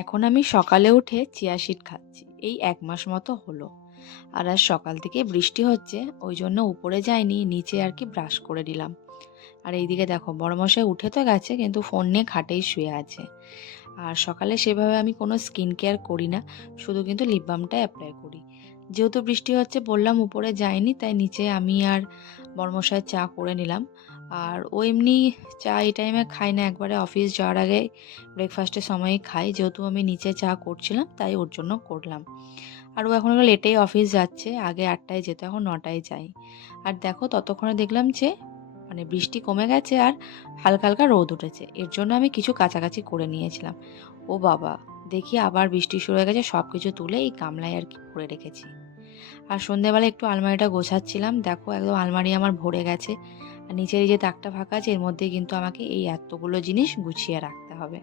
এখন আমি সকালে উঠে চিয়া সিড খাচ্ছি। এই ১ মাস মতো হলো। আর আজ সকাল থেকে বৃষ্টি হচ্ছে, ওই জন্য উপরে যাইনি, নিচে আর কি ব্রাশ করে নিলাম। আর এইদিকে দেখো বড়মশাই উঠে তো গেছে কিন্তু ফোন নিয়ে খাটেই শুয়ে আছে। আর সকালে সেভাবে আমি কোনো স্কিন কেয়ার করি না, শুধু কিন্তু লিপ বামটাই অ্যাপ্লাই করি। যেহেতু বৃষ্টি হচ্ছে বললাম উপরে যাইনি, তাই নিচে আমি আর বড়মশাই চা করে নিলাম। আর ও এমনি চা এই টাইমে খায় না, একবারে অফিস যাওয়ার আগে ব্রেকফাস্টের সময়ই খাই। যেহেতু আমি নিচে চা করছিলাম তাই ওর জন্য করলাম। আর ও এখন লেটেই অফিস যাচ্ছে, আগে ৮টায় যেত, এখন ৯টায় যায়। আর দেখো ততক্ষণে দেখলাম যে বৃষ্টি কমে গেছে আর হালকা হালকা রোদ উঠেছে, এর জন্য আমি কিছু কাছাকাছি করে নিয়েছিলাম। ও বাবা, দেখি আবার বৃষ্টি শুরু হয়ে গেছে, সব কিছু তুলে এই গামলায় আর কি করে রেখেছি। আর সন্ধ্যেবেলা একটু আলমারিটা গোছাচ্ছিলাম, দেখো একদম আলমারি আমার ভরে গেছে। আর নিচের এই যে তাকটা ফাঁকা আছে, এর মধ্যে কিন্তু আমাকে এই এতগুলো জিনিস গুছিয়ে রাখতে হবে।